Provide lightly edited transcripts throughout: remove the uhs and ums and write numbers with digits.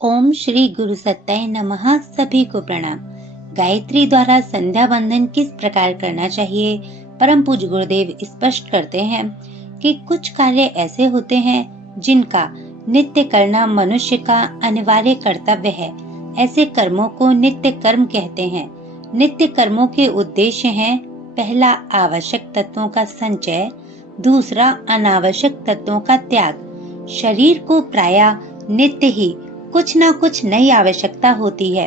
ओम श्री गुरु सत्ताय नमः। सभी को प्रणाम। गायत्री द्वारा संध्या बंदन किस प्रकार करना चाहिए? परम पूज्य गुरुदेव स्पष्ट करते हैं कि कुछ कार्य ऐसे होते हैं जिनका नित्य करना मनुष्य का अनिवार्य कर्तव्य है। ऐसे कर्मों को नित्य कर्म कहते हैं। नित्य कर्मों के उद्देश्य हैं: पहला, आवश्यक तत्वों का संचय, दूसरा, अनावश्यक तत्वों का त्याग। शरीर को प्रायः नित्य ही कुछ न कुछ नई आवश्यकता होती है।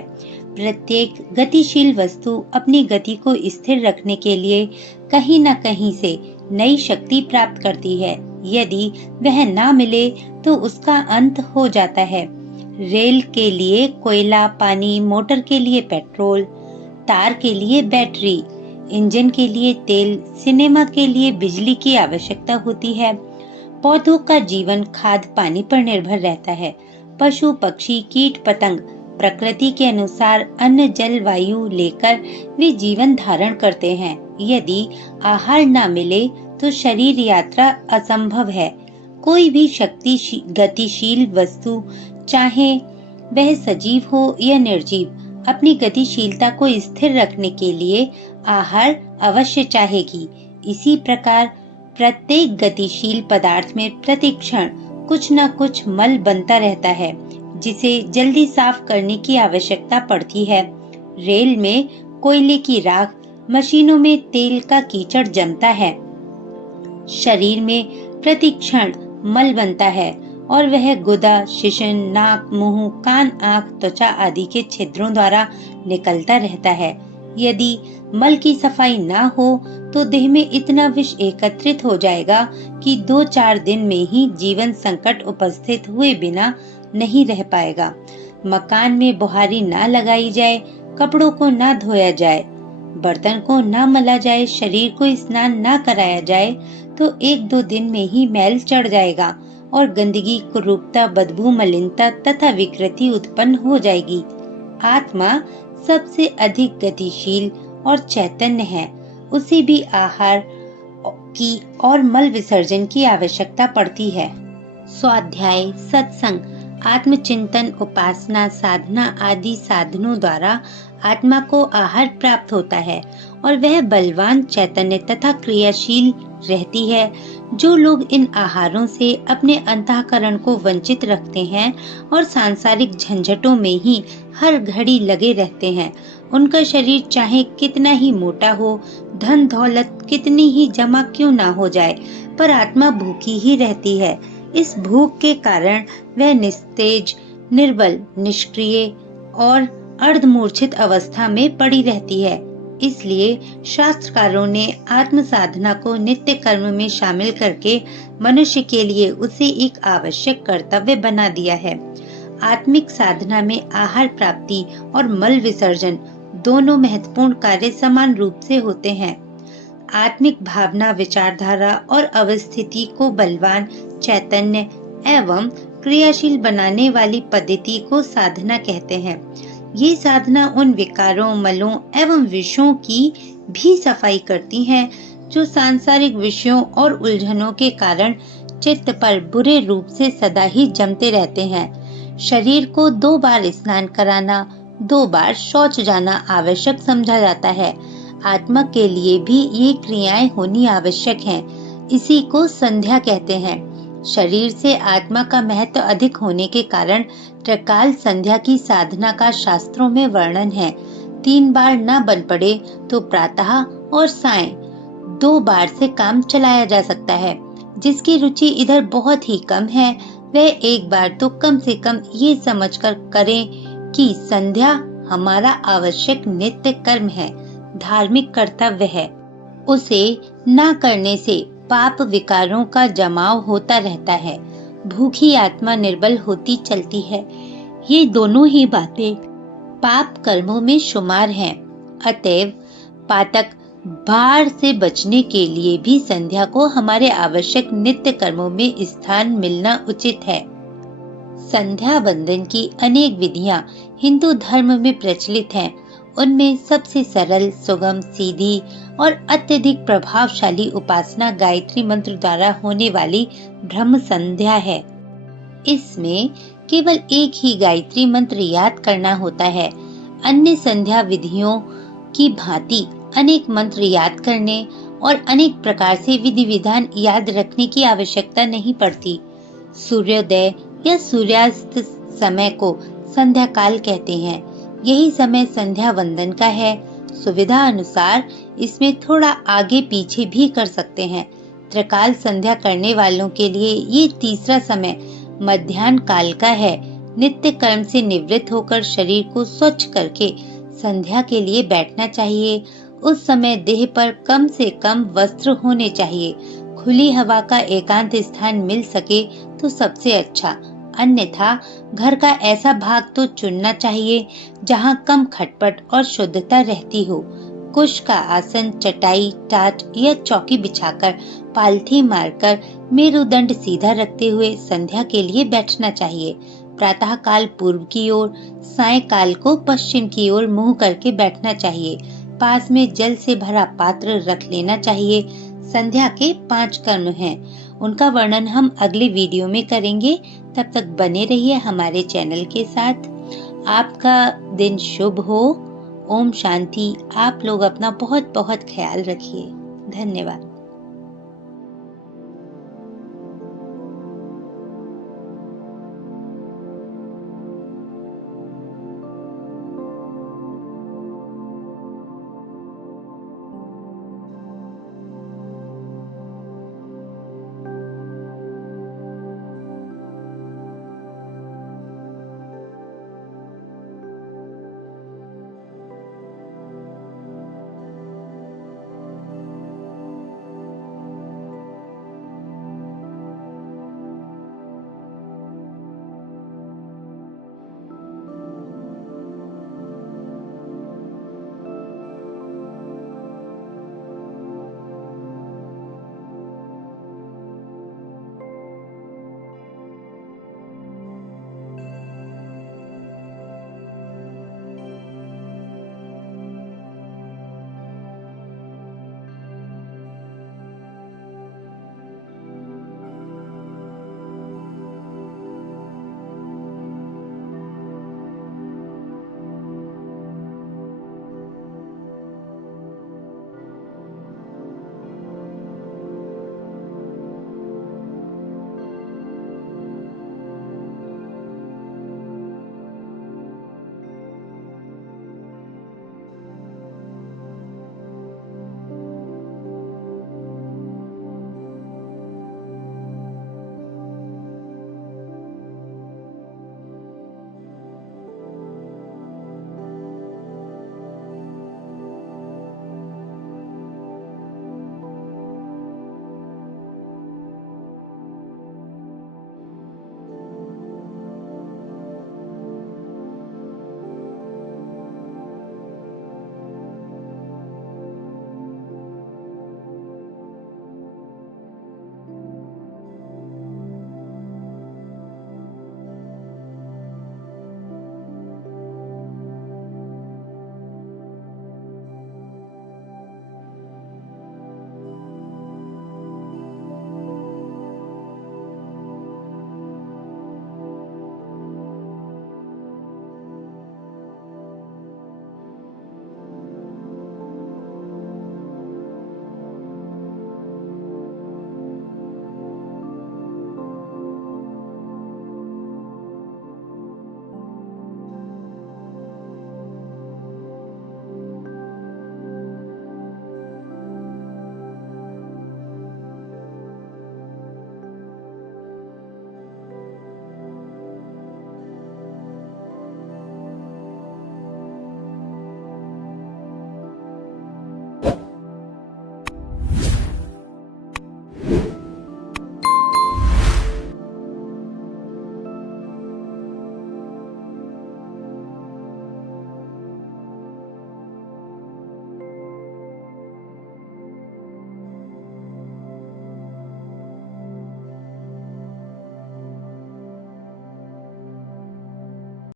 प्रत्येक गतिशील वस्तु अपनी गति को स्थिर रखने के लिए कहीं न कहीं से नई शक्ति प्राप्त करती है। यदि वह ना मिले तो उसका अंत हो जाता है। रेल के लिए कोयला, पानी, मोटर के लिए पेट्रोल, तार के लिए बैटरी, इंजन के लिए तेल, सिनेमा के लिए बिजली की आवश्यकता होती है। पौधों का जीवन खाद पानी पर निर्भर रहता है। पशु पक्षी कीट पतंग प्रकृति के अनुसार अन्न जल वायु लेकर वे जीवन धारण करते हैं। यदि आहार न मिले तो शरीर यात्रा असंभव है। कोई भी गतिशील वस्तु, चाहे वह सजीव हो या निर्जीव, अपनी गतिशीलता को स्थिर रखने के लिए आहार अवश्य चाहेगी। इसी प्रकार प्रत्येक गतिशील पदार्थ में प्रतिक्षण कुछ न कुछ मल बनता रहता है, जिसे जल्दी साफ करने की आवश्यकता पड़ती है। रेल में कोयले की राख, मशीनों में तेल का कीचड़ जमता है। शरीर में प्रतिक्षण मल बनता है और वह गुदा, शिशन, नाक, मुंह, कान, आंख, त्वचा आदि के छिद्रों द्वारा निकलता रहता है। यदि मल की सफाई ना हो तो देह में इतना विष एकत्रित हो जाएगा कि 2-4 दिन में ही जीवन संकट उपस्थित हुए बिना नहीं रह पाएगा। मकान में बुहारी ना लगाई जाए, कपड़ों को ना धोया जाए, बर्तन को ना मला जाए, शरीर को स्नान ना कराया जाए तो 1-2 दिन में ही मैल चढ़ जाएगा और गंदगी, कुरूपता, बदबू, मलिनता तथा विकृति उत्पन्न हो जाएगी। आत्मा सबसे अधिक गतिशील और चैतन्य है। उसे भी आहार की और मल विसर्जन की आवश्यकता पड़ती है। स्वाध्याय, सत्संग, आत्मचिंतन, उपासना, साधना आदि साधनों द्वारा आत्मा को आहार प्राप्त होता है और वह बलवान, चैतन्य तथा क्रियाशील रहती है। जो लोग इन आहारों से अपने अंतःकरण को वंचित रखते हैं और सांसारिक झंझटों में ही हर घड़ी लगे रहते हैं, उनका शरीर चाहे कितना ही मोटा हो, धन दौलत कितनी ही जमा क्यों ना हो जाए, पर आत्मा भूखी ही रहती है। इस भूख के कारण वह निस्तेज, निर्बल, निष्क्रिय और अर्धमूर्छित अवस्था में पड़ी रहती है। इसलिए शास्त्रकारों ने आत्म साधना को नित्य कर्म में शामिल करके मनुष्य के लिए उसे एक आवश्यक कर्तव्य बना दिया है। आत्मिक साधना में आहार प्राप्ति और मल विसर्जन दोनों महत्वपूर्ण कार्य समान रूप से होते हैं। आत्मिक भावना, विचारधारा और अवस्थिति को बलवान, चैतन्य एवं क्रियाशील बनाने वाली पद्धति को साधना कहते हैं। ये साधना उन विकारों, मलों एवं विषयों की भी सफाई करती है जो सांसारिक विषयों और उलझनों के कारण चित्त पर बुरे रूप से सदा ही जमते रहते हैं। शरीर को 2 बार स्नान कराना, 2 बार शौच जाना आवश्यक समझा जाता है। आत्मा के लिए भी ये क्रियाएं होनी आवश्यक हैं। इसी को संध्या कहते हैं। शरीर से आत्मा का महत्व अधिक होने के कारण त्रिकाल संध्या की साधना का शास्त्रों में वर्णन है। 3 बार न बन पड़े तो प्रातः और सायं 2 बार से काम चलाया जा सकता है। जिसकी रुचि इधर बहुत ही कम है, वह 1 बार तो कम से कम ये समझकर करें कि संध्या हमारा आवश्यक नित्य कर्म है, धार्मिक कर्तव्य है। उसे न करने से पाप विकारों का जमाव होता रहता है। भूखी आत्मा निर्बल होती चलती है। ये दोनों ही बातें पाप कर्मों में शुमार हैं। अतएव पातक भार से बचने के लिए भी संध्या को हमारे आवश्यक नित्य कर्मों में स्थान मिलना उचित है। संध्या बंदन की अनेक विधियां हिंदू धर्म में प्रचलित हैं। उनमें सबसे सरल, सुगम, सीधी और अत्यधिक प्रभावशाली उपासना गायत्री मंत्र द्वारा होने वाली ब्रह्म संध्या है। इसमें केवल एक ही गायत्री मंत्र याद करना होता है। अन्य संध्या विधियों की भांति अनेक मंत्र याद करने और अनेक प्रकार से विधि विधान याद रखने की आवश्यकता नहीं पड़ती। सूर्योदय या सूर्यास्त समय को संध्या काल कहते हैं। यही समय संध्या वंदन का है। सुविधा अनुसार इसमें थोड़ा आगे पीछे भी कर सकते हैं। त्रिकाल संध्या करने वालों के लिए ये तीसरा समय मध्याह्न काल का है। नित्य कर्म से निवृत्त होकर शरीर को स्वच्छ करके संध्या के लिए बैठना चाहिए। उस समय देह पर कम से कम वस्त्र होने चाहिए। खुली हवा का एकांत स्थान मिल सके तो सबसे अच्छा, अन्यथा घर का ऐसा भाग तो चुनना चाहिए जहां कम खटपट और शुद्धता रहती हो। कुश का आसन, चटाई, टाट या चौकी बिछाकर पालथी मारकर मेरुदंड सीधा रखते हुए संध्या के लिए बैठना चाहिए। प्रातः काल पूर्व की ओर, सायंकाल को पश्चिम की ओर मुंह करके बैठना चाहिए। पास में जल से भरा पात्र रख लेना चाहिए। संध्या के 5 कर्म हैं। उनका वर्णन हम अगले वीडियो में करेंगे। तब तक बने रहिए हमारे चैनल के साथ। आपका दिन शुभ हो। ओम शांति। आप लोग अपना बहुत बहुत ख्याल रखिए। धन्यवाद।